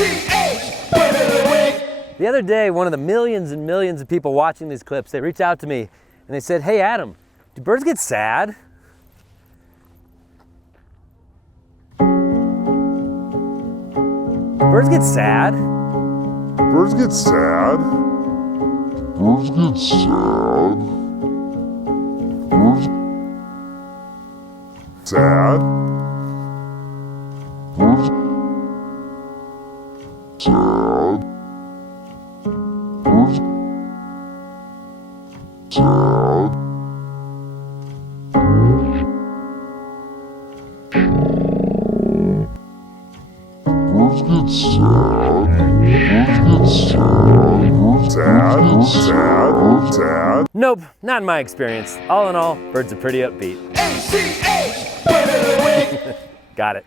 ACH. The other day, one of the millions and millions of people watching these clips, they reached out to me and they said, "Hey Adam, do birds get sad?" Do birds get sad? Birds get sad. Birds get sad. Birds sad. Birds sad. Birds sad. Birds get sad. Birds get sad. Sad. Sad. Nope, not in my experience. All in all, birds are pretty upbeat. ACH. Got it.